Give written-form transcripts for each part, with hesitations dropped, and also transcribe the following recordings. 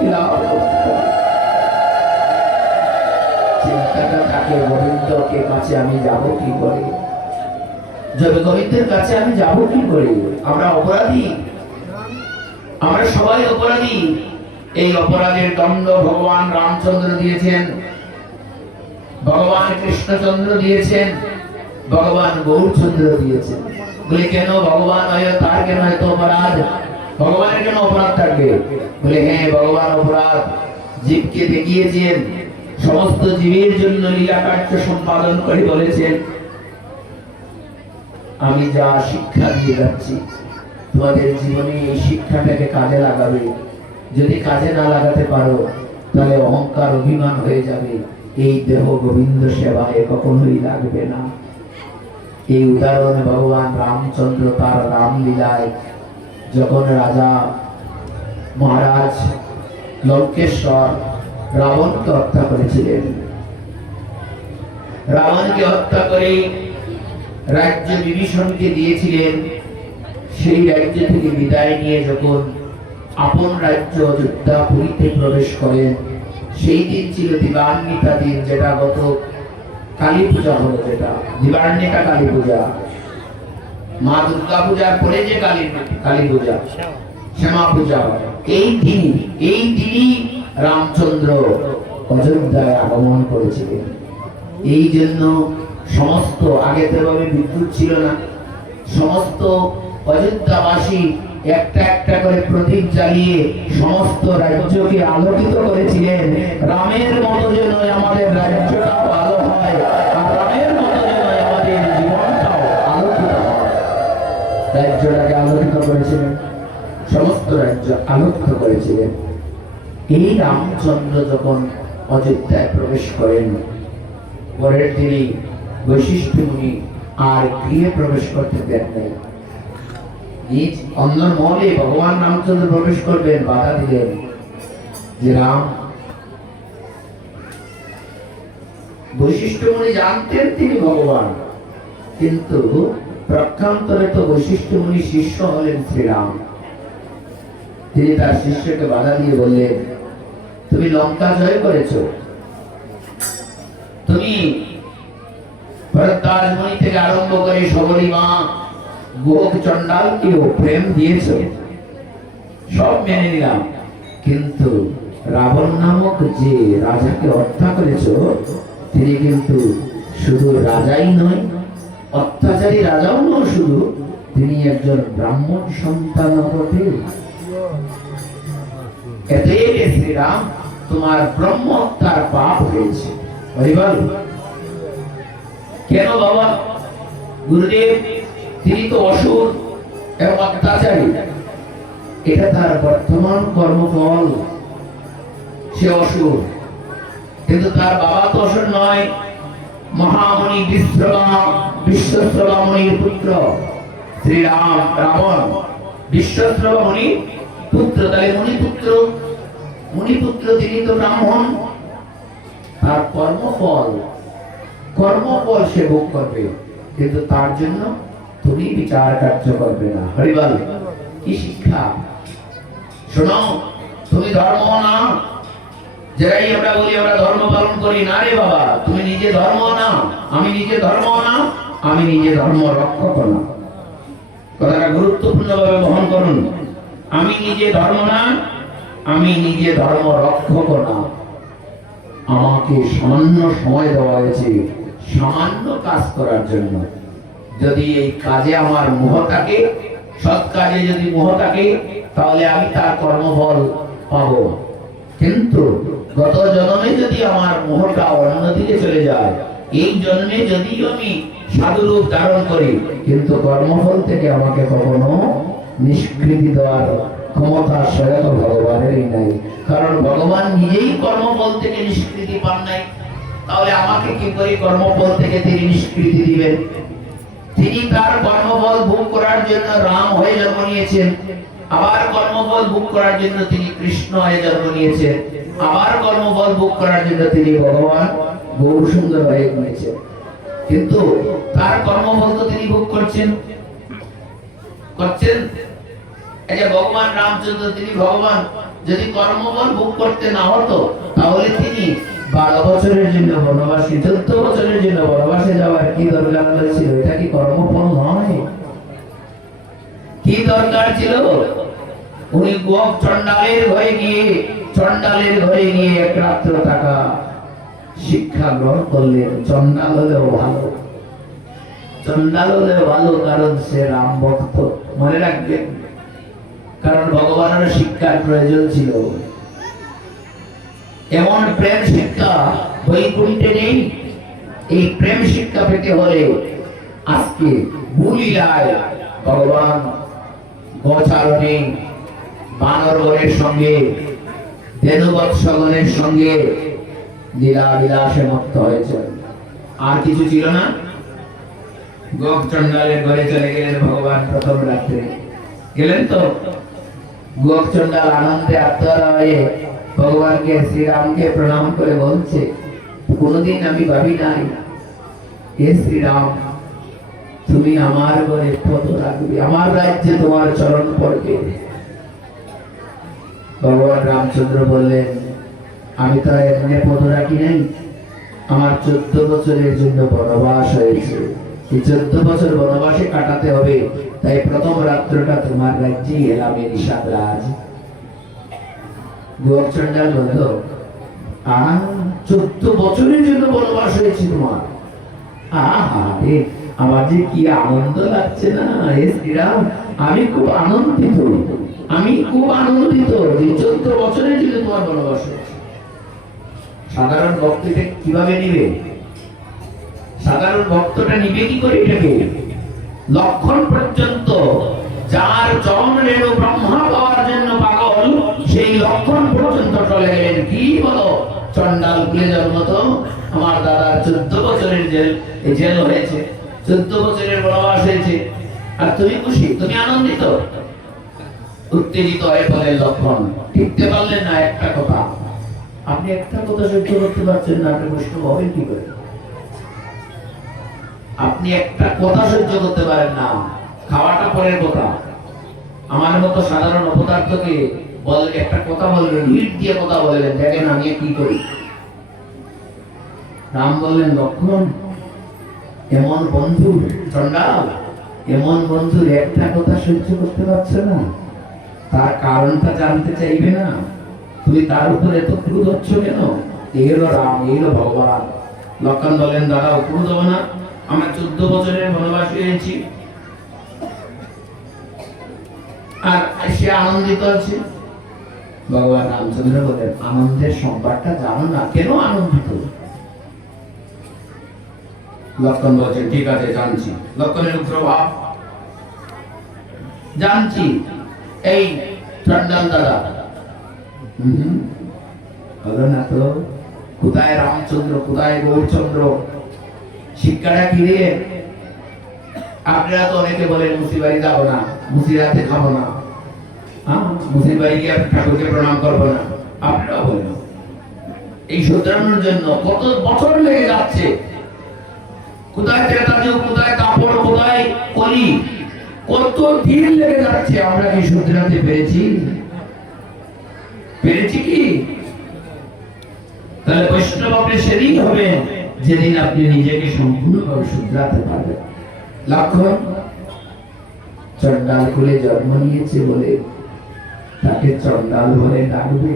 মুক্তি লাভ। চিন্তাটা থাকে গোবিন্দকে কাছে আমি যাব কি করে, যদি গোবিন্দের কাছে আমি যাব কি করে? আমরা অপরাধী, আমরা সবাই অপরাধী। এই অপরাধের দণ্ড ভগবান রামচন্দ্র দিয়েছেন, ভগবান কৃষ্ণচন্দ্র দিয়েছেন, ভগবান গৌরচন্দ্র দিয়েছেন। বলে কেন ভগবান হয় তার কেন এত অপরাধ? ভগবানের কেন অপরাধ থাকবে? বলে হ্যাঁ, ভগবান অপরাধ জীবকে দেখিয়েছেন, সমস্ত জীবের জন্য লীলা কার্য সম্পাদন করে বলেছেন আমি যা শিক্ষা দিয়ে যাচ্ছি তোমাদের জীবনে এই শিক্ষাটাকে কাজে লাগাবে। যদি কাজে না লাগাতে পারো তাহলে অহংকার অভিমান হয়ে যাবে, এই দেহ গোবিন্দ সেবায় কখনোই লাগবে না। এই উদাহরণে ভগবান রামচন্দ্র তার রামলীলায় যখন রাজা মহারাজ লঙ্কেশ্বর রাবণকে হত্যা করেছিলেন, রাবণকে হত্যা করে রাজ্য বিভীষণকে দিয়েছিলেন, সেই রাজ্য থেকে বিদায় নিয়ে যখন আপন রাজ্য অযোধ্যা পুরীতে প্রবেশ করেন, সেই দিন ছিল দিবান্বিতা দিন, যেটা গত কালী পূজা হলো, যেটা দিবান্বিতা কালী পূজা, মা দুর্গা পূজার পরে যে কালী পূজা শ্যামা পূজা, এই দিনই রামচন্দ্র অযোধ্যায় আগমন করেছিলেন। এই জন্য সমস্ত, আগে তো বিদ্যুৎ ছিল না, সমস্ত অযোধ্যাবাসী একটা একটা করে প্রদীপ জ্বালিয়ে সমস্ত রাজ্যকে আলোকিত করেছিলেন। রামের মতো যেন আমাদের রাজ্যটাও আলো হয়, আর রামের মতো যেন আমাদের জীবনটাও আলোকিত হয়। রাজ্যটাকে আলোকিত করেছিলেন, সমস্ত রাজ্য আলোকিত করেছিলেন। এই রামচন্দ্র যখন অযোধ্যায় প্রবেশ করেন, পরের দিনই বৈশিষ্ট্য মুনি আর গৃহে প্রবেশ করতে দেন নাই। নিজ অন্দর মহলে ভগবান রামচন্দ্র প্রবেশ করবেন, বাধা দিলেন যে রাম। বৈশিষ্ট্য মুনি জানতেন তিনি ভগবান, কিন্তু প্রক্ষান্তরে তো বৈশিষ্ট্য মুনি শিষ্য হলেন শ্রীরাম। তিনি তার শিষ্যকে বাধা দিয়ে বললেন, তুমি লঙ্কা জয় করেছ, তুমি ভরদ্বাজ মুনি থেকে আরম্ভ করে সবরী মা গোপ চণ্ডালকেও প্রেম দিয়েছ, সব মেনে নিলাম, কিন্তু রাবণ নামক যে রাজাকে হত্যা করেছ, তিনি কিন্তু শুধু রাজাই নয়, অত্যাচারী রাজাও নয়, শুধু তিনি একজন ব্রাহ্মণ সন্তান বটে। এতে শ্রীরাম তোমার ব্রহ্ম হত্যার পাপ হয়েছে। কেন বাবা? গুরুদেব তিনি তো অসুর এবং অত্যাচারী, এটা তার বর্তমান কর্মফল। সে অসুর, কিন্তু তার বাবা তো অসুর নয়, মহামণি বিশ্বশ্রবা মুনির পুত্র শ্রীরাম। রাবণ বিশ্বশ্রবা মুনির পুত্র, তাহলে মুনিপুত্র তিনি তো ব্রাহ্মণ। তার কর্মফল সে ভোগ করবে, কিন্তু তার জন্য তুমি বিচার কার্য করবে না। হরিবল, কি শিক্ষা! শোনো, তুমি ধর্ম না, যারাই আমরা বলি আমরা ধর্ম পালন করি, না রে বাবা, তুমি নিজে ধর্ম না, আমি নিজে ধর্ম না, আমি নিজে ধর্ম রক্ষক না। কথাটা গুরুত্বপূর্ণ ভাবে বহন করুন। আমি নিজে ধর্ম না, আমি নিজে ধর্ম রক্ষক না। আমাকে সামান্য সময় দেওয়া হয়েছে সামান্য কাজ করার জন্য। যদি এই কাজে আমার মোহ থাকে, সৎ কাজে যদি মোহ থাকে, তাহলে আমি তার কর্মফল পাবো। কিন্তু গত জন্মে যদি আমার মোহটা অন্যদিকে চলে যায়, এই জন্মে যদিও আমি সাধুরূপ ধারণ করি, কিন্তু কর্মফল থেকে আমাকে কখনো নিষ্কৃতি দেওয়ার ক্ষমতা স্বয়ং ভগবানেরই নাই। কারণ ভগবান নিজেই কর্মফল থেকে নিষ্কৃতি পান নাই, তাহলে আমাকে কি করে কর্মফল থেকে তিনি নিষ্কৃতি দিবেন? তিনি তার কর্মফল ভোগ করার জন্য রাম হয়ে জন্ম নিয়েছেন, আবার কর্মফল ভোগ করার জন্য তিনি কৃষ্ণ হয়ে জন্ম নিয়েছেন, আবার কর্মফল ভোগ করার জন্য তিনি ভগবান গৌরসুন্দর হয়ে নিয়েছেন। কিন্তু তার কর্মফল তো তিনি ভোগ করছেন। এই যে ভগবান রামচন্দ্র, তিনি ভগবান, যদি কর্মফল ভোগ করতে না হতো তাহলে তিনি 12 বছরের জন্য বনবাসী, 14 বছরের জন্য বনবাসে যাওয়ার কি দরকার ছিল? এটা কি কর্মফল নয়? কি দরকার ছিল? উনি গোপ চণ্ডালের ঘরে গিয়ে এক রাত্র টাকা শিক্ষা গ্রহণ করলেন। চণ্ডাল হলেও ভালো, কারণ সে রাম ভক্ত। মনে রাখবেন, কারণ ভগবানের শিক্ষার প্রয়োজন ছিল। এমন প্রেম শিক্ষা বৈকুণ্ঠে নেই। এই প্রেম শিক্ষা পেতে হলে আজকে ভূলীলায় ভগবান গোচারণে বানরগণের সঙ্গে, ধেনুবৎসগণের সঙ্গে লীলা বিলাসে মত্ত হয়েছে। আর কিছু ছিল না। গোপ চণ্ডালের ঘরে চলে গেলেন ভগবান প্রথম রাত্রে। গেলেন তো গোপ চণ্ডাল আনন্দে আত্মহারা হয়ে ভগবানকে, শ্রীরামকে প্রণাম করে বলছে, কোনদিন আমি ভাবি নাই হে শ্রীরাম, তুমি আমার ঘরে পদ রাখবে, আমার রাজ্যে তোমার চরণ পড়বে। ভগবান রামচন্দ্র বললেন, আমি তো এমনি পদ রাখি নাই, আমার 14 বছরের জন্য বনবাস হয়েছে। এই 14 বছর বনবাসে কাটাতে হবে, তাই প্রথম রাত্রটা তোমার রাজ্যে এলাম নিষাদ রাজ। গোপ চণ্ডাল বলল, 14 বছরের জন্য বনবাস হয়েছে তোমার? আমার যে কি আনন্দ লাগছে না হে শ্রীরাম, আমি খুব আনন্দিত যে 14 বছরের জন্য তোমার বনবাস হয়েছে। সাধারণ ভক্তটা কিভাবে নিবে? সাধারণ ভক্তটা নিবে কি করে এটাকে? লক্ষণ পর্যন্ত যার চরণ রেণু ব্রহ্মা পাওয়ার জন্য পাগল, সেই লক্ষণ পর্যন্ত চলে গেলেন। কি বলো চণ্ডাল ভুলে যাওয়ার মতো? আমার দাদার 14 বছরের জেল হয়েছে, 14 বছরের বনবাস হয়েছে, আর তুমি খুশি, তুমি আনন্দিত? উত্তেজিত হয়ে বলেন লক্ষণ, টিকতে পারলেন না একটা কথা। আপনি একটা কথা সহ্য করতে পারছেন না, আপনি বৈষ্ণব হবেন কি করে? আপনি একটা কথা সহ্য করতে পারেন না, খাওয়াটা পরের কথা। আমার মতো সাধারণ অপদার্থকে বলে একটা কথা বলবেন, হিট দিয়ে কথা বলবেন, দেখেন আমি কি করি। রাম বললেন, লক্ষণ, এমন বন্ধু চণ্ডাল, এমন বন্ধুর একটা কথা সহ্য করতে পারছে না, তার কারণটা জানতে চাইবে না? তুমি তার উপর এত ক্রোধ হচ্ছ কেন? এই হলো রাম, এই হলো ভগবান। লক্ষণ বলেন, দাদা ক্রোধ হবো না, আমরা 14 বছরের বনবাসী হয়েছি, আর সে আনন্দিত আছে। ভগবান রামচন্দ্র বলেন, আনন্দের সংবাদটা জানো না, কেন আনন্দিত? লক্ষণ বলছেন, ঠিক আছে জানছি। লক্ষণের প্রভাব জানছি। এই চণ্ডাল দাদা হলো না তো, কোথায় রামচন্দ্র, কোথায় গৌরচন্দ্র? শিক্ষাটা কি রে? আপনারা তো অনেকে বলেন মুসিবাড়ি যাবো না, মুসিরাতে খাবো না, মুসিবাড়ি গিয়ে ঠাকুরকে প্রণাম করবো না, আপনারা বলেন। এই শুধরানোর জন্য কত বছর লেগে যাচ্ছে। কোথায় ত্রেতাযুগ, কোথায় কাপড়, কোথায় কলি, কত দিন লেগে যাচ্ছে। আমরা কি শুধরাতে পেরেছি? কি? তাহলে বৈষ্ণব আপনি সেদিন হবে যেদিন আপনি নিজেকে সম্পূর্ণভাবে শুধরাতে পারবেন। লক্ষণ চণ্ডাল কুলে জন্ম নিয়েছে বলে তাকে চণ্ডাল বলে ডাকবে,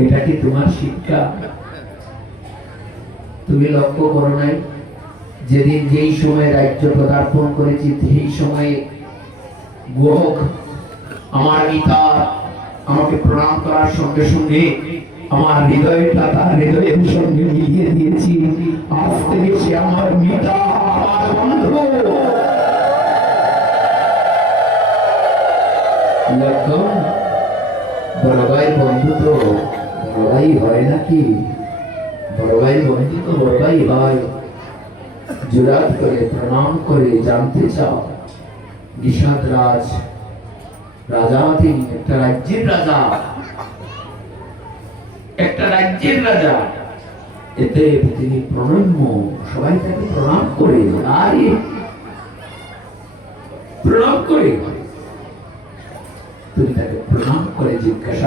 এটা কি তোমার শিক্ষা? তুমি লক্ষ্য করো নাই, যেদিন যেই সময় রাজ্য পদার্পণ করেছি সেই সময়ে গোহক আমার পিতা আমাকে প্রণাম করার সঙ্গে সঙ্গে আমার হৃদয়টা তার হৃদয়ের সঙ্গে মিলিয়ে দিয়েছি। আজ থেকে সে আমার পিতা, আমার বন্ধু। বড় ভাই বন্ধু তো বড় ভাই হয় নাকি? বড় ভাই বন্ধু তো বড় ভাই হয়। জুরাত করে প্রণাম করে জানতে চাও, নিষাদ রাজ রাজা, তিনি একটা রাজ্যের রাজা, এতে তিনি প্রণম্য, সবাই তাকে প্রণাম করে, আরে প্রণাম করে তুমি তাকে প্রণাম করে জিজ্ঞাসা